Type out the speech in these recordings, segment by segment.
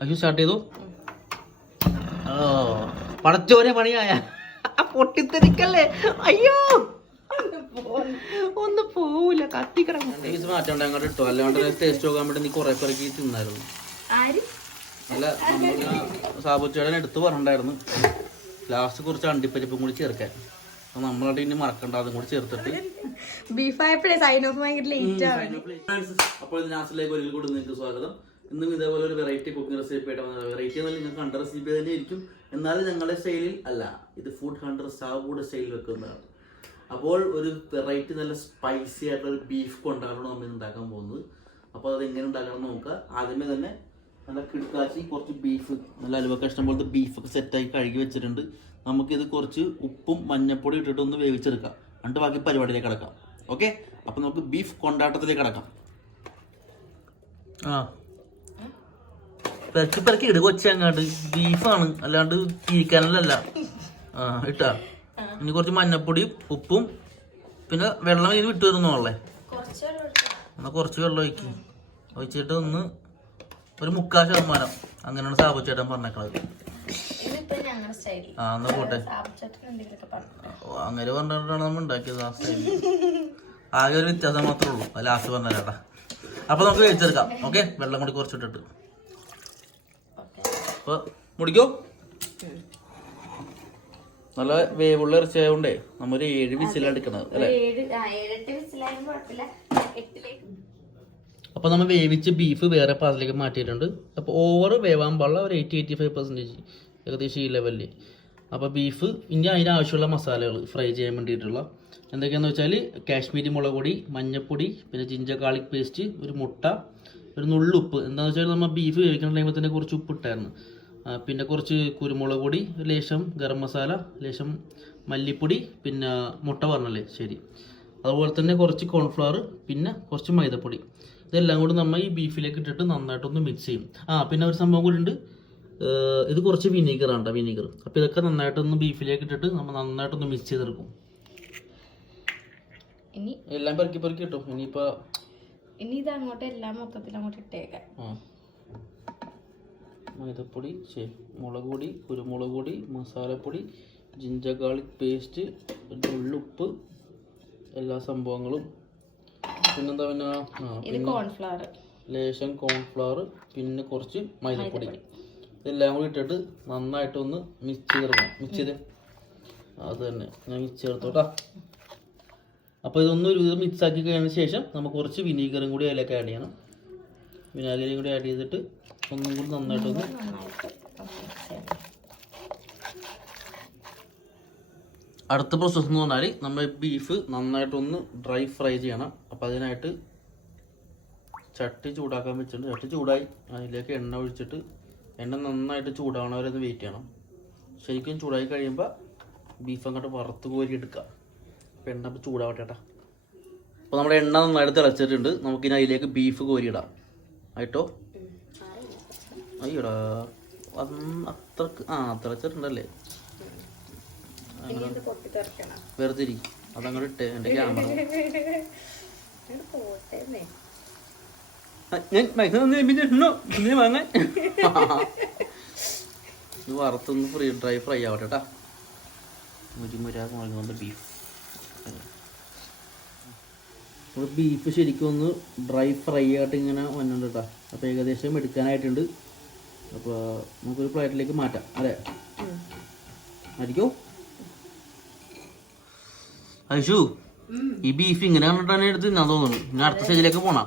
അയ്യോ സ്റ്റാർട്ട് ചെയ്തു. പടച്ചോനെ പണിയായ പൊട്ടിത്തെറിക്കല്ലേ. അയ്യോ ഒന്ന് പോവില്ല, കത്തിക്കിടക്കും. മാറ്റണ്ട അങ്ങോട്ട് ഇട്ടോ, അല്ലാണ്ട് ടേസ്റ്റ് നോക്കാൻ വേണ്ടി നീ കുറെ പേർക്ക് തിന്നായിരുന്നു. അല്ല സാബുച്ചേടൻ എടുത്ത് പറഞ്ഞിട്ടുണ്ടായിരുന്നു ലാസ്റ്റ് കുറച്ച് അണ്ടിപ്പരിപ്പും കൂടി ചേർക്കാൻ. നമ്മളായിട്ട് ഇനി മറക്കണ്ട, അതും കൂടി ചേർത്തിട്ട് അപ്പോൾ നാസിലേക്ക് ഒരിക്കൽ കൂടി നിങ്ങൾക്ക് സ്വാഗതം. ഇന്നും ഇതേപോലെ ഒരു വെറൈറ്റി കുക്കിംഗ് റെസിപ്പി ആയിട്ട് വന്നത്. വെറൈറ്റി എന്നാൽ നിങ്ങൾ കണ്ട റെസിപ്പി തന്നെ ആയിരിക്കും, എന്നാലും ഞങ്ങളുടെ സ്റ്റൈലിൽ അല്ല. ഇത് ഫുഡ് ഹണ്ടർ സാബുയുടെ സ്റ്റൈലിൽ വെക്കുന്നതാണ്. അപ്പോൾ ഒരു വെറൈറ്റി നല്ല സ്പൈസി ആയിട്ടുള്ള ഒരു ബീഫ് കൊണ്ടാണ് നമ്മൾ ഉണ്ടാക്കാൻ പോകുന്നത്. അപ്പോൾ അത് എങ്ങനെ ഉണ്ടാക്കണം നോക്കുക. ആദ്യമേ തന്നെ നല്ല കിടക്കാച്ചി കുറച്ച് ബീഫ്, നല്ല അലുവ കഷ്ണം പോലത്തെ ബീഫൊക്കെ സെറ്റായി കഴുകി വെച്ചിട്ടുണ്ട്. നമുക്കിത് കുറച്ച് ഉപ്പും മഞ്ഞപ്പൊടി ഇട്ടിട്ട് ഒന്ന് വേവിച്ചെടുക്കാം, എന്നിട്ട് ബാക്കി പരിപാടിയിലേക്ക് കിടക്കാം. ഓക്കെ, അപ്പോൾ നമുക്ക് ബീഫ് കൊണ്ടാട്ടത്തിലേക്ക് കിടക്കാം. പെരക്കി ഇടുക കൊച്ചി അങ്ങാട്ട്. ബീഫാണ്, അല്ലാണ്ട് തിരിക്കാനല്ല. ഇട്ടാ ഇനി കുറച്ച് മഞ്ഞപ്പൊടിയും ഉപ്പും പിന്നെ വെള്ളം ഇതിന് വിട്ടു വരുന്നോളേ. എന്നാൽ കുറച്ച് വെള്ളം ഒഴിച്ചിട്ട് ഒന്ന് ഒരു 3/4% അങ്ങനെയാണ് സാബു ചേട്ടൻ പറഞ്ഞേക്കണത്. എന്നാ പോട്ടെ, അങ്ങനെ പറഞ്ഞിട്ടാണ് നമ്മൾ ഉണ്ടാക്കിയത്. ആ സ്റ്റൈൽ ആകെ ഒരു വ്യത്യാസം മാത്രമേ ഉള്ളൂ, അത് ലാസ്റ്റ് പറഞ്ഞേട്ടാ. അപ്പൊ നമുക്ക് വേവിച്ചെടുക്കാം. ഓക്കെ, വെള്ളം കൂടി കുറച്ചിട്ടിട്ട് അപ്പൊ മുടിക്കോ. നല്ല വേവുള്ള ഇറച്ചിയായോണ്ടേ നമ്മൊരു 7 വിസിലടിക്കണത് അല്ലേ. അപ്പൊ നമ്മൾ വേവിച്ച് ബീഫ് വേറെ പാത്രത്തിലേക്ക് മാറ്റിയിട്ടുണ്ട്. അപ്പൊ ഓവർ വേവാൻ പാടില്ല, ഒരു 80-85% ഏകദേശം ഈ ലെവലിൽ. അപ്പോൾ ബീഫ് ഇനി അതിനാവശ്യമുള്ള മസാലകൾ ഫ്രൈ ചെയ്യാൻ വേണ്ടിയിട്ടുള്ള എന്തൊക്കെയാണെന്ന് വെച്ചാൽ കാശ്മീരി മുളക് പൊടി, മഞ്ഞൾപ്പൊടി, പിന്നെ ജിഞ്ചർ ഗാർലിക് പേസ്റ്റ്, ഒരു മുട്ട, ഒരു നുള്ളുപ്പ്. എന്താണെന്ന് വെച്ചാൽ നമ്മൾ ബീഫ് വേവിക്കുന്ന ടൈമിൽ തന്നെ കുറച്ച് ഉപ്പ് ഇട്ടായിരുന്നു. പിന്നെ കുറച്ച് കുരുമുളക് പൊടി, ലേശം ഗരം മസാല, ലേശം മല്ലിപ്പൊടി, പിന്നെ മുട്ട പറഞ്ഞല്ലേ ശരി. അതുപോലെ തന്നെ കുറച്ച് കോൺഫ്ലവർ, പിന്നെ കുറച്ച് മൈദപ്പൊടി. ഇതെല്ലാം കൂടി നമ്മൾ ഈ ബീഫിലേക്ക് ഇട്ടിട്ട് നന്നായിട്ടൊന്ന് മിക്സ് ചെയ്യും. പിന്നെ ഒരു സംഭവം കൂടി ഉണ്ട്, ഇത് കുറച്ച് വിനീഗറാണ് കേട്ടോ, വിനീഗർ. അപ്പോൾ ഇതൊക്കെ നന്നായിട്ടൊന്ന് ബീഫിലേക്ക് ഇട്ടിട്ട് നമ്മൾ നന്നായിട്ടൊന്ന് മിക്സ് ചെയ്തെടുക്കും. എല്ലാം പെറുക്കി കിട്ടും. ഇനി ഇത് അങ്ങോട്ട് എല്ലാം മൊത്തത്തിൽ അങ്ങോട്ട് ഇട്ടേക്കാം. മൈദപ്പൊടി, മുളക് പൊടി, കുരുമുളക് പൊടി, മസാലപ്പൊടി, ജിഞ്ചർ ഗാർലിക് പേസ്റ്റ്, ഉള്ളുപ്പ്, എല്ലാ സംഭവങ്ങളും. പിന്നെന്താ പിന്നെ കോൺഫ്ലവർ, ലേശം കോൺഫ്ലവർ, പിന്നെ കുറച്ച് മൈദപ്പൊടി. ഇതെല്ലാം കൂടി ഇട്ടിട്ട് നന്നായിട്ടൊന്ന് മിക്സ് ചെയ്തെടുക്കണം. മിക്സ് ചെയ്ത് അത് തന്നെ ഞാൻ മിക്സ് ചേർത്തോട്ടാ. അപ്പോൾ ഇതൊന്നും ഒരു വിധം മിക്സ് ആക്കി കഴിഞ്ഞതിന് ശേഷം നമുക്ക് കുറച്ച് വിനീഗറും കൂടി അതിലേക്ക് ആഡ് ചെയ്യണം. വിനാഗിരിയും കൂടി ആഡ് ചെയ്തിട്ട് ഒന്നും കൂടി നന്നായിട്ടൊന്ന്. അടുത്ത പ്രോസസ്സ് എന്ന് പറഞ്ഞാൽ നമ്മൾ ബീഫ് നന്നായിട്ടൊന്ന് ഡ്രൈ ഫ്രൈ ചെയ്യണം. അപ്പോൾ അതിനായിട്ട് ചട്ടി ചൂടാക്കാൻ വെച്ചിട്ടുണ്ട്. ചട്ടി ചൂടായി, അതിലേക്ക് എണ്ണ ഒഴിച്ചിട്ട് എണ്ണ നന്നായിട്ട് ചൂടാവണ വരെ ഒന്ന് വെയിറ്റ് ചെയ്യണം. ശരിക്കും ചൂടായി കഴിയുമ്പോൾ ബീഫ് അങ്ങോട്ട് വറുത്ത് കോരി എടുക്കുക. അപ്പോൾ എണ്ണ ഇപ്പോൾ ചൂടാവട്ടെ കേട്ടോ. അപ്പോൾ നമ്മുടെ എണ്ണ നന്നായിട്ട് തിളച്ചിട്ടുണ്ട്. നമുക്കിനി അതിലേക്ക് ബീഫ് കോരിയിടാം. ആയിട്ടോ? അയ്യോടാ, അത്രക്ക് തിളച്ചിട്ടുണ്ടല്ലേ. വെറുതെ അതങ്ങോട്ട് ഇട്ടേ എൻ്റെ ക്യാമറ. വാങ്ങാൻ ഇത് വറുത്തൊന്ന് ഡ്രൈ ഫ്രൈ ആവട്ടെ കേട്ടാ. മുരിമുരാന്ന് ബീഫ്. ബീഫ് ശരിക്കും ഒന്ന് ഡ്രൈ ഫ്രൈ ആയിട്ട് ഇങ്ങനെ വന്നിട്ടുണ്ട് കേട്ടോ. അപ്പോൾ ഏകദേശം എടുക്കാനായിട്ടുണ്ട്. അപ്പോൾ നമുക്കൊരു പ്ലേറ്റിലേക്ക് മാറ്റാം അല്ലേ. ആയിരിക്കോ ഐഷു, ഈ ബീഫ് ഇങ്ങനെ കണ്ടിട്ടാണ് എടുത്ത് തിന്നാൻ തോന്നുന്നു. ഞാൻ അടുത്ത സ്റ്റേജിലേക്ക് പോണം.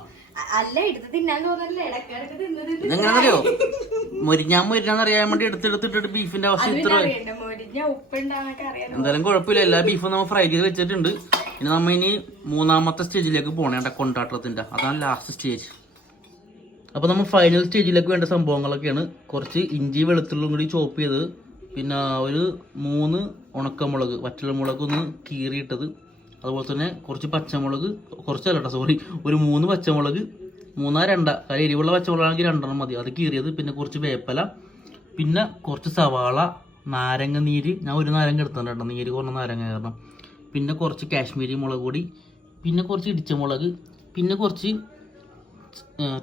ഇതെങ്ങനെയാണെന്നറിയോ, മൊരിഞ്ഞാന്നറിയാൻ വേണ്ടി എടുത്തിട്ടിട്ട് ബീഫിന്റെ അവസ്ഥ ഇത്ര. എന്തായാലും കുഴപ്പമില്ല, എല്ലാ ബീഫും നമ്മൾ ഫ്രൈ ചെയ്ത് വെച്ചിട്ടുണ്ട്. ഇനി നമ്മ ഇനി 3ാമത്തെ സ്റ്റേജിലേക്ക് പോണേണ്ട കൊണ്ടാട്ടത്തിന്റെ. അതാണ് ലാസ്റ്റ് സ്റ്റേജ്. അപ്പൊ നമ്മൾ ഫൈനൽ സ്റ്റേജിലേക്ക് വേണ്ട സംഭവങ്ങളൊക്കെയാണ് കുറച്ച് ഇഞ്ചി വെളുത്തുള്ളും കൂടി ചോപ്പ് ചെയ്ത്, പിന്നെ ഒരു 3 ഉണക്കമുളക്, വറ്റൽമുളക് ഒന്ന് കീറിയിട്ടത്, അതുപോലെ തന്നെ കുറച്ച് പച്ചമുളക്, കുറച്ചല്ല സോറി, ഒരു 3 പച്ചമുളക്, 3-2 കാര്യം എരിവുള്ള പച്ചമുളകാണെങ്കിൽ 2 മതി, അത് കീറിയത്, പിന്നെ കുറച്ച് വേപ്പല, പിന്നെ കുറച്ച് സവാള, നാരങ്ങ നീര്, ഞാൻ ഒരു നാരങ്ങ എടുത്തിട്ടുണ്ട് കേട്ടോ, നീര് കുറഞ്ഞ നാരങ്ങ കാരണം, പിന്നെ കുറച്ച് കാശ്മീരി മുളക് പൊടി, പിന്നെ കുറച്ച് ഇടിച്ച മുളക്, പിന്നെ കുറച്ച്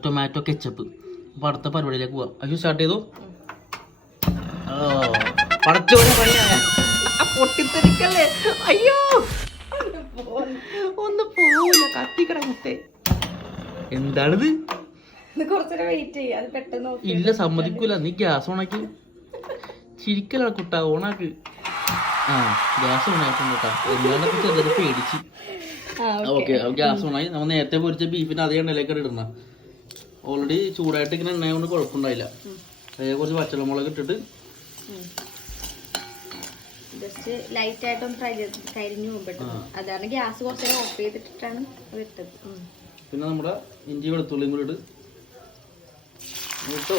ടൊമാറ്റോ കെച്ചപ്പ്. അപ്പൊ അടുത്ത പരിപാടിയിലേക്ക് പോവാം. അയ്യോ സ്റ്റാർട്ട് ചെയ്തു. പടച്ചോടെ പൊട്ടിത്തെറിക്കല്ലേ. അയ്യോ ഒന്ന് പോവില്ല, കത്തിക്കട മുത്തേ. എന്താണിത്? ഇല്ല സമ്മതിക്കൂല. നീ ഗ്യാസ് ഓണാക്കി. ചിരിക്കല കുട്ടാ, ഓണാക്ക്. ആ ഗ്യാസ് ഓണാക്കും കേട്ടാ. എന്താണ്ടൊക്കെ ചെറുതൊരു പേടിച്ച്. ഓക്കെ ഗ്യാസ് ഓണായി. നമ്മൾ നേരത്തെ പൊരിച്ച ബീഫിന് അതേ എണ്ണയിലേക്ക് ഇടണം. ഓൾറെഡി ചൂടായിട്ട് ഇങ്ങനെ എണ്ണ കൊണ്ട് കുഴപ്പമുണ്ടായില്ല. അതേ കുറച്ച് പച്ചമുളക് ഇട്ടിട്ട് ജസ്റ്റ് ലൈറ്റ് ആയിട്ടൊന്ന് ഫ്രൈ ചെയ്ത് കരിഞ്ഞു പോകുമ്പോട്ടും അതാണ് ഗ്യാസ് കുറച്ച് ഓഫ് ചെയ്തിട്ടാണ് അത് ഇട്ടത്. പിന്നെ നമ്മുടെ ഇഞ്ചി വെളുത്തുള്ളിയും കൂടി ഇട്ട് ഇട്ടോ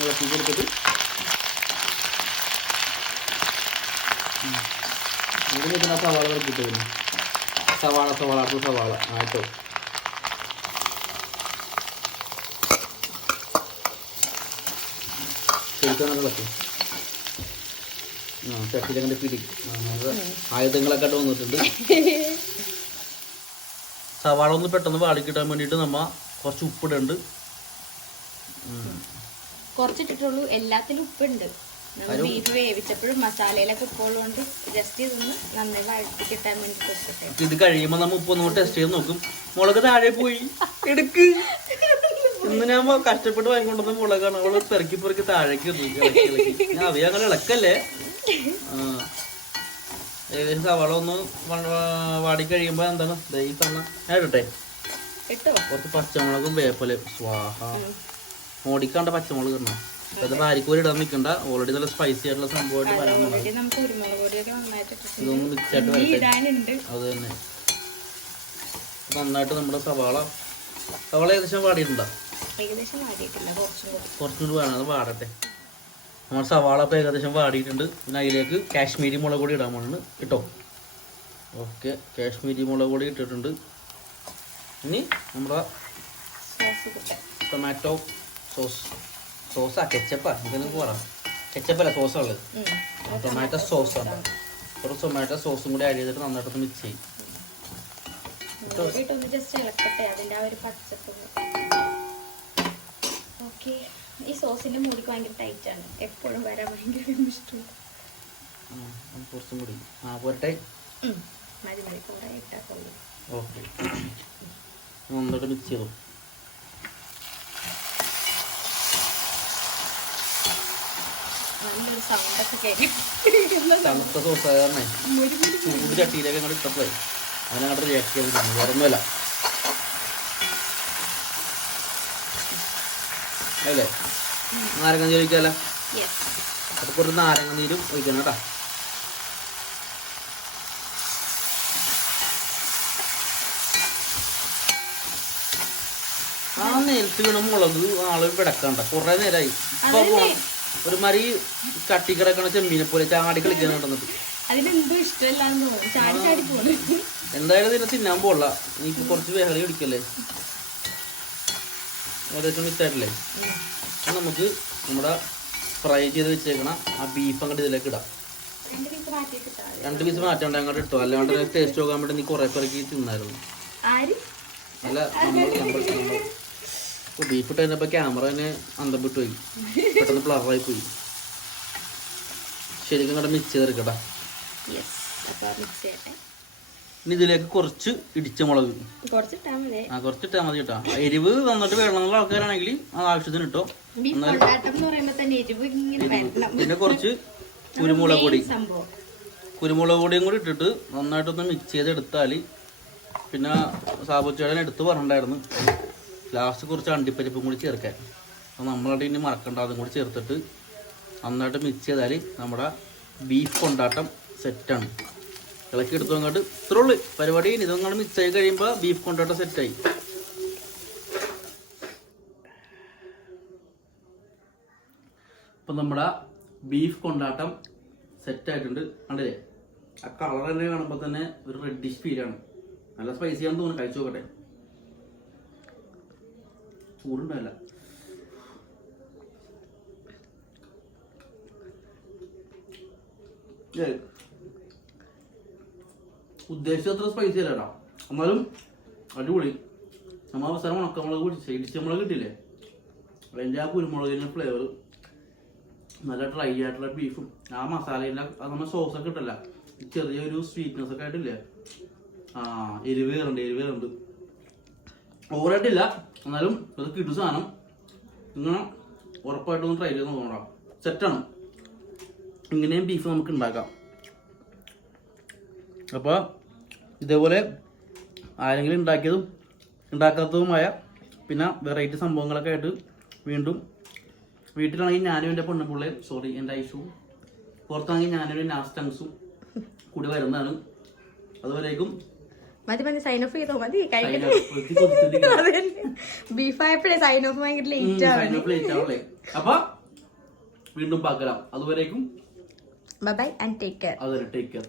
ഇളക്കി കൊടുത്തിട്ട് ഇതിന് സവാള കളിച്ചിട്ട് വരുന്നു. സവാള ആയിട്ടോ. ശരിക്കും ഇളക്കും. ചട്ടിയിലങ്ങനെ പിടി ആയുധങ്ങളൊക്കെ ആയിട്ട് വന്നിട്ടുണ്ട്. സവാള ഒന്ന് പെട്ടെന്ന് വാടി കിട്ടാൻ വേണ്ടിയിട്ട് നമ്മ കുറച്ച് ഉപ്പിടുന്നുണ്ട്. കുറച്ചിട്ടുള്ളൂ. എല്ലാത്തിലും ഉപ്പുണ്ട്. ബീഫ് വേവിച്ചപ്പോഴും മസാലയിലൊക്കെ ഉപ്പുള്ളതുകൊണ്ട് ജസ്റ്റ് ഇതൊന്ന് നന്നായി വഴറ്റി കിട്ടാൻ വേണ്ടി. ഇത് കഴിയുമ്പോ നമ്മ ഉപ്പൊന്നും ടെസ്റ്റ് ചെയ്ത് നോക്കും. മുളക് താഴെ പോയി എടുക്ക്. ഇന്ന് ഞാൻ കഷ്ടപ്പെട്ട് വാങ്ങിക്കൊണ്ടുവന്ന മുളകാണ്. അവള് പെറുക്കി താഴേക്ക് അവയെ അങ്ങനെ ഇളക്കല്ലേ. ഏകദേശം സവാള ഒന്ന് വാടി കഴിയുമ്പോ എന്താണ് ഈ പറഞ്ഞ ഇടട്ടെ. കുറച്ച് പച്ചമുളകും വേപ്പല് സ്വാഹ. മോടിക്കാണ്ട പച്ചമുളക് ഇടണം. അത് ഭാര്യക്കൂരി ഇടാൻ നിൽക്കണ്ട. ഓൾറെഡി നല്ല സ്പൈസി ആയിട്ടുള്ള സംഭവമായിട്ട് പറയാനുള്ളത്. ഇതൊന്ന് മിക്സ് ആയിട്ട് വരട്ടെ. അത് തന്നെ നന്നായിട്ട് നമ്മുടെ സവാള ഏകദേശം വാടിയിട്ടുണ്ടോ? കുറച്ചുകൂടി വേണം, അത് വാടട്ടെ. നമ്മുടെ സവാള ഇപ്പം ഏകദേശം വാടിയിട്ടുണ്ട്. പിന്നെ അതിലേക്ക് കാശ്മീരി മുളക് പൊടി ഇടാൻ വേണം കേട്ടോ. ഓക്കെ കാശ്മീരി മുളക് പൊടി ഇട്ടിട്ടുണ്ട്. ഇനി നമ്മുടെ ടൊമാറ്റോ സോസാ കെച്ചപ്പാ ഇതെനിക്ക് പറയാം. കെച്ചപ്പല്ല സോസാണ് ഉള്ളത്. ടൊമാറ്റോ സോസാണ്. കുറച്ച് ടൊമാറ്റോ സോസും കൂടി ആഡ് ചെയ്തിട്ട് നന്നായിട്ടൊന്ന് മിക്സ് ചെയ്യും. ഈ സോസിന്റെ മൂടിക്ക് ഭയങ്കര ടൈറ്റ് ആണ്. എപ്പോഴും വരാൻ ഭയങ്കര ഇഷ്ടമാണ്. കുറച്ചും കൂടി പോരട്ടെ. ഓക്കെ നന്നായിട്ട് മിക്സ് ചെയ്തു. തണുത്ത സോസ് കാരണേ ചൂട് ചട്ടിയിലേക്ക് അങ്ങോട്ട് ഇട്ടപ്പോഴേ അതിനങ്ങോട്ട് റിയാക്ട് ചെയ്തിട്ടുണ്ട്. വേറൊന്നുമല്ല അല്ലേ. നാരങ്ങ നീര് ഒഴിക്കാമല്ലോ. അപ്പൊ കുറച്ച് നാരങ്ങ നീരും ഒഴിക്കണം കേട്ടോ. ആ നേരത്ത് വീണ മുളക് ആള് പിടക്കണ്ട. കുറെ നേരമായി. ഇപ്പൊ ഒരു മരി കട്ടി കിടക്കണ ചെമ്മീനെ പോലെ ചാടി കളിക്കാൻ കണ്ടെന്നിട്ട് എന്തായാലും ഇതിനെ തിന്നാൻ പോള. എനിക്ക് കുറച്ച് വേഹളി പിടിക്കല്ലേ. ഏകദേശം മിസ്സായിട്ടില്ലേ. നമുക്ക് നമ്മുടെ ഫ്രൈ ചെയ്ത് വെച്ചേക്കണ ആ ബീഫ് അങ്ങോട്ട് ഇതിലേക്ക് ഇടാം. 2 പീസ് മാറ്റാണ്ട് അങ്ങോട്ട് ഇട്ടോ. അല്ലാണ്ട് ടേസ്റ്റ് നോക്കാൻ വേണ്ടി നീ കുറെ പേർക്ക് തിന്നായിരുന്നു. അല്ല നമ്മൾ ബീഫ് ഇട്ട് കഴിഞ്ഞപ്പോൾ ക്യാമറ തന്നെ അന്തം വിട്ട് പോയി. പെട്ടെന്ന് ഫ്ലവറായി പോയി. ശരിക്കും കണ്ട മിക്സ് ചെയ്തെടുക്കട്ടാ. ഇനി ഇതിലേക്ക് കുറച്ച് ഇടിച്ച മുളക് കുറച്ചിട്ടാ മതി കേട്ടോ. എരിവ് വന്നിട്ട് വേണമെന്നുള്ള ആൾക്കാരാണെങ്കിൽ അത് ആവശ്യത്തിന് ഇട്ടോ. പിന്നെ കുറച്ച് കുരുമുളക് പൊടിയും കൂടി ഇട്ടിട്ട് നന്നായിട്ടൊന്ന് മിക്സ് ചെയ്തെടുത്താൽ. പിന്നെ സാബുച്ചേടൻ എടുത്ത് പറഞ്ഞിട്ടുണ്ടായിരുന്നു ലാസ്റ്റ് കുറച്ച് അണ്ടിപ്പരിപ്പും കൂടി ചേർക്കാൻ. അപ്പോൾ നമ്മളായിട്ട് ഇനി മറക്കണ്ട. അതും കൂടി ചേർത്തിട്ട് നന്നായിട്ട് മിക്സ് ചെയ്താൽ നമ്മുടെ ബീഫ് കൊണ്ടാട്ടം സെറ്റാണ്. ഇളക്കി എടുത്തു അങ്ങോട്ട് ഇത്രേ ഉള്ളു പരിപാടി. ഇതങ്ങോട്ട് മിക്സ് ആയി കഴിയുമ്പോൾ ബീഫ് കൊണ്ടാട്ടം സെറ്റായി. അപ്പം നമ്മുടെ ബീഫ് കൊണ്ടാട്ടം സെറ്റായിട്ടുണ്ട്. കണ്ടില്ലേ ആ കളർ തന്നെ കാണുമ്പോൾ തന്നെ ഒരു റെഡിഷ് ഫീലാണ്. നല്ല സ്പൈസിയാണെന്ന് തോന്നുന്നു. കഴിച്ചു നോക്കട്ടെ. ചൂടുണ്ടല്ല. ഉദ്ദേശിച്ചത്ര സ്പൈസി അല്ല കേട്ടോ. എന്നാലും അടിപൊളി. നമ്മൾ അവസാനം ഉണക്കമുളക് പൊടിച്ച് ഇടിച്ചമുളക് കിട്ടില്ലേ, അതിൻ്റെ ആ കുരുമുളകിൻ്റെ ഫ്ലേവർ, നല്ല ഡ്രൈ ആയിട്ടുള്ള ബീഫും ആ മസാലേൻ്റെ അത് നമ്മൾ സോസൊക്കെ ഇട്ടല്ല, ചെറിയൊരു സ്വീറ്റ്നെസ് ഒക്കെ ആയിട്ടില്ലേ. എരിവ് കയറുണ്ട്. ഓവറായിട്ടില്ല, എന്നാലും അത് കിട്ടും സാധനം. ഇങ്ങനെ ഉറപ്പായിട്ടൊന്ന് ട്രൈ ചെയ്ത് നോക്കണം, സെറ്റാണ്. ഇങ്ങനെയും ബീഫ് നമുക്ക് ഉണ്ടാക്കാം. അപ്പോൾ ഇതേപോലെ ആരെങ്കിലും ഉണ്ടാക്കിയതും ഉണ്ടാക്കാത്തതുമായ പിന്നെ വെറൈറ്റി സംഭവങ്ങളൊക്കെ ആയിട്ട് വീണ്ടും വീട്ടിലാണെങ്കിൽ ഞാനും എൻ്റെ പൊണ്ണുപിള്ളയും എൻ്റെ ഐഷുവും, പുറത്താണെങ്കിൽ ഞാനും എൻ്റെ നാസ്റ്റങ്സും കൂടി വരുന്നതാണ്. അതുവരേക്കും സൈൻ ഓഫ് ചെയ്തോ മതി. ബീഫായപ്പോഴേ സൈൻ ഓഫ് ഭയങ്കര ലേറ്റ് ആവല്ലേ. അപ്പൊ വീണ്ടും പാക്കലാം. അതുവരേക്കും bye bye and take care. അതുവരെ ടേക്ക് കെയർ.